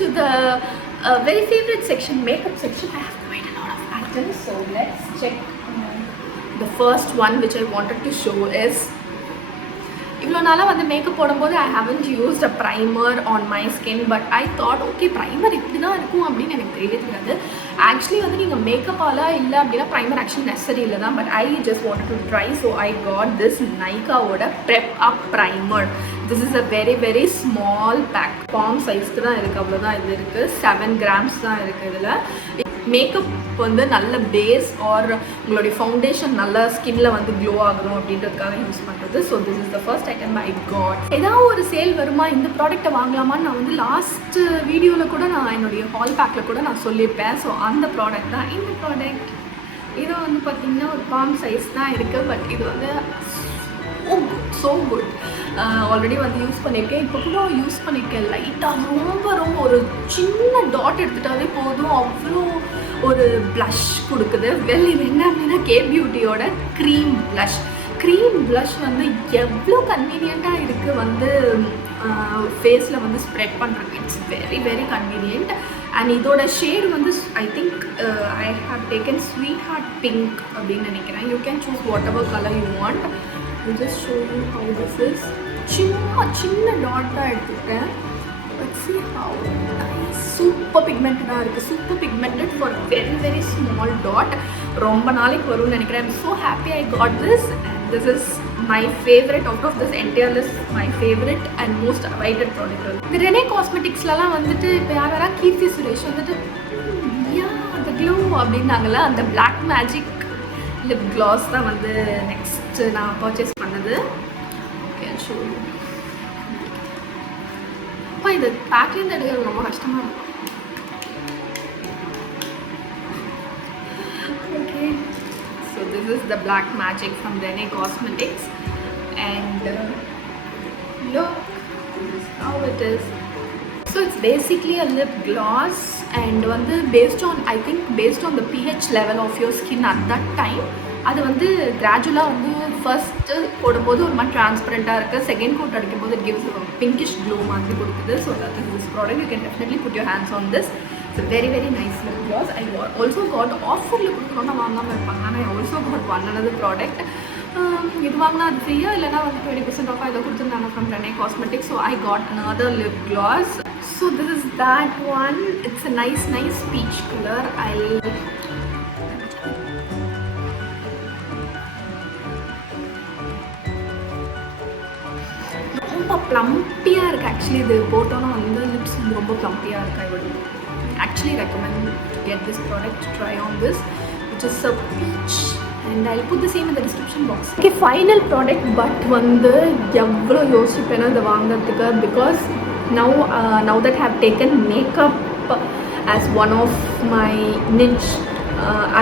to the very favorite section, makeup section. I have quite a lot of items, so let's check. The first one which I wanted to show is இவ்வளோ நாளாக வந்து மேக்கப் போடும்போது I haven't used a primer on my skin, but I thought okay primer இப்படி தான் இருக்கும் அப்படின்னு எனக்கு தெரியவே தெரியாது. ஆக்சுவலி வந்து நீங்கள் மேக்கப்பால் இல்லை அப்படின்னா ப்ரைமர் ஆக்சுவலி நெசசரி இல்லை தான், but I just wanted to try, so I got this நைக்காவோட Prep Up Primer. This is a very very small pack, palm சைஸ்க்கு தான் இருக்குது, அவ்வளோதான் இது இருக்குது. 7 grams தான் இருக்குது இதில். மேக்கப் வந்து நல்ல பேஸ் ஆர் உங்களுடைய ஃபவுண்டேஷன் நல்ல ஸ்கின்ல வந்து க்ளோ ஆகணும் அப்படின்றதுக்காக யூஸ் பண்ணுறது. So this is the first item I got. ஏதாவது ஒரு சேல் வருமா இந்த ப்ராடக்ட்டை வாங்கலாமான்னு நான் வந்து லாஸ்ட் வீடியோவில் கூட நான் என்னுடைய ஹால் பேக்கில் கூட நான் சொல்லியிருப்பேன். ஸோ அந்த ப்ராடக்ட் தான் இந்த ப்ராடக்ட். இதை வந்து பார்த்திங்கன்னா ஒரு பாம் சைஸ் தான் இருக்குது, பட் இது வந்து ஸோ குட். ஆல்ரெடி வந்து யூஸ் பண்ணியிருக்கேன், இப்போ கூட யூஸ் பண்ணியிருக்கேன். லைட்டாக ரொம்ப ரொம்ப ஒரு சின்ன டாட் எடுத்துகிட்டாவே போதும், அவ்வளோ ஒரு ப்ளஷ் கொடுக்குது. வெல் இது என்ன அப்படின்னா கே பியூட்டியோட க்ரீம் ப்ளஷ் வந்து எவ்வளோ கன்வீனியண்ட்டாக இருக்குது வந்து ஃபேஸில் வந்து ஸ்ப்ரெட் பண்ணுறது. It's very very convenient. And இதோட ஷேடு வந்து I think I have taken sweet heart pink அப்படின்னு நினைக்கிறேன். You can choose whatever colour you want. I'll just show you how this is. சின்ன டாட் தான் எடுத்துக்கிட்டேன். Let's see how nice. Super pigmented இருக்குது. Super pigmented for very very small dot. ரொம்ப நாளைக்கு வரும்னு நினைக்கிறேன். I'm so happy I got this, and this is my favorite out of this entire list. My favorite and most awaited product. இந்த ரெனே காஸ்மெட்டிக்ஸ்லாம் வந்துட்டு இப்போ யாரா கீர்த்தி சுரேஷ் வந்துட்டு the glow அப்படின்னாங்கல்ல, அந்த பிளாக் மேஜிக் லிப் கிளாஸ் தான் வந்து நெக்ஸ்ட் நான் பர்ச்சேஸ் பண்ணது. ஓகே ஷோ இப்போ இது பேக்கிங் எடுக்கிறது ரொம்ப கஷ்டமாக இருக்கும். Okay so this is the black magic from Renee cosmetics, and look how it is. So it's basically a lip gloss, and வந்து based on the pH level of your skin at that time அது வந்து கிராஜுவலாக வந்து ஃபர்ஸ்ட்டு போடும்போது ஒரு மாதிரி ட்ரான்ஸ்பரண்ட்டாக இருக்குது. செகண்ட் கோட் அடிக்கும்போது it gives a pinkish glow மாதிரி கொடுக்குது. So that is this product. You can definitely put your hands on this. It's a very very nice lip gloss. I also got ஆஃபரில் கொடுக்குறோன்னா வாங்காமல் இருப்பாங்க. ஆனால் I also got another product. இது வாங்கினா அது ஃப்ரீயாக இல்லைனா வந்து 20% ஆஃபாக இதை கொடுத்துருந்தாங்க ஃப்ரம் Renee cosmetics. So I got another lip gloss. So this is that one. It's a nice peach color. ரொம்ப ப்ளம்பியாக இருக்குது. ஆக்சுவலி இது போட்டோன்னா வந்து லிப்ஸ் வந்து ரொம்ப ப்ளம்பியாக இருக்குது. I would actually recommend to get this product, to try on this, which is a peach, and I'll put the same in the description box. Okay, final product, but வந்து எவ்வளோ யோசிப்பேன்னா இதை வாங்கிறதுக்கு, because now that I have taken makeup as one of my niche,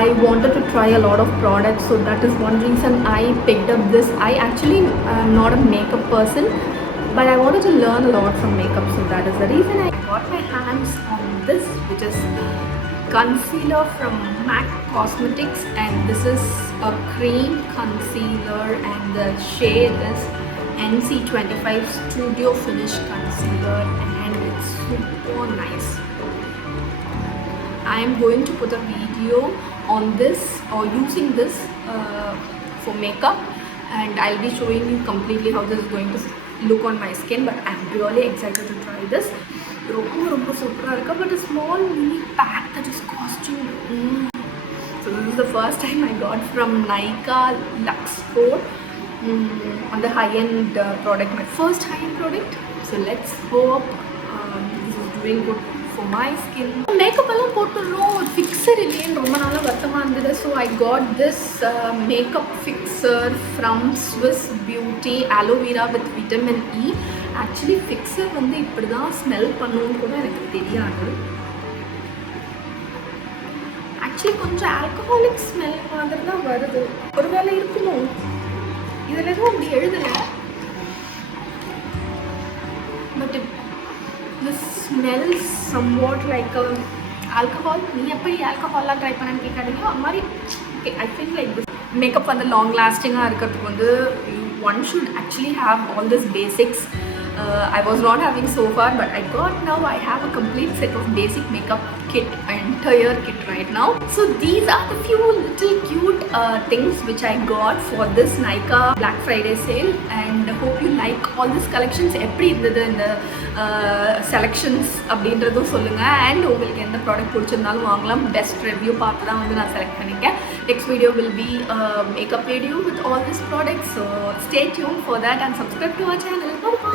I wanted to try a lot of products, so that is one reason I picked up this. I actually am not a makeup person, but I wanted to learn a lot from makeup, so that is the reason I got my hands on this, which is concealer from MAC Cosmetics, and this is a cream concealer, and the shade is NC25 Studio Finish Concealer, and it's super nice. I am going to put a video on this or using this for makeup, and I'll be showing you completely how this is going to look on my skin, but I'm really excited to try this. ரொம்ப சூப்பராக இருக்குது, but a small mini pack that is costing so this is the first time I got from Nykaa Luxe on the high-end product, my first high-end product. So let's hope this is doing good for my skin. Makeup எல்லாம் போட்டுறோம், ஒரு ஃபிக்ஸர் இல்லையேன்னு ரொம்ப நாளாக வருத்தமாக இருந்தது. So I got this makeup fixer from Swiss Beauty Aloe Vera with Vitamin E. Actually fixer வந்து இப்படி தான் ஸ்மெல் பண்ணுவோன்னு கூட எனக்கு தெரியாது. ஆக்சுவலி கொஞ்சம் ஆல்கஹாலிக் ஸ்மெல் மாதிரி தான் வருது. ஒரு வேளை இருக்குமோ, இதில் எதுவும் அப்படி எழுதலை, but this smells somewhat like alcohol. நீ எப்படி ஆல்கஹால்லாம் ட்ரை பண்ணன்னு கேட்காதீங்க, அது மாதிரி. Okay, I feel like this makeup வந்து லாங் லாஸ்டிங்காக இருக்கிறதுக்கு வந்து one should actually have all this basics I was not having so far, but I got now. I have a complete set of basic makeup kit, entire kit right now. So these are the few little cute things which I got for this Nykaa Black Friday sale, and hope you like all these collections. எப்படி இருந்தது இந்த செலெக்ஷன்ஸ் அப்படின்றதும் சொல்லுங்கள். அண்ட் உங்களுக்கு எந்த ப்ராடக்ட் பிடிச்சிருந்தாலும் வாங்கலாம். Best review பார்த்து தான் வந்து நான் செலக்ட் பண்ணியிருக்கேன். Next video will be a makeup video with all these products. So stay tuned for that and subscribe to our channel. Bye-bye.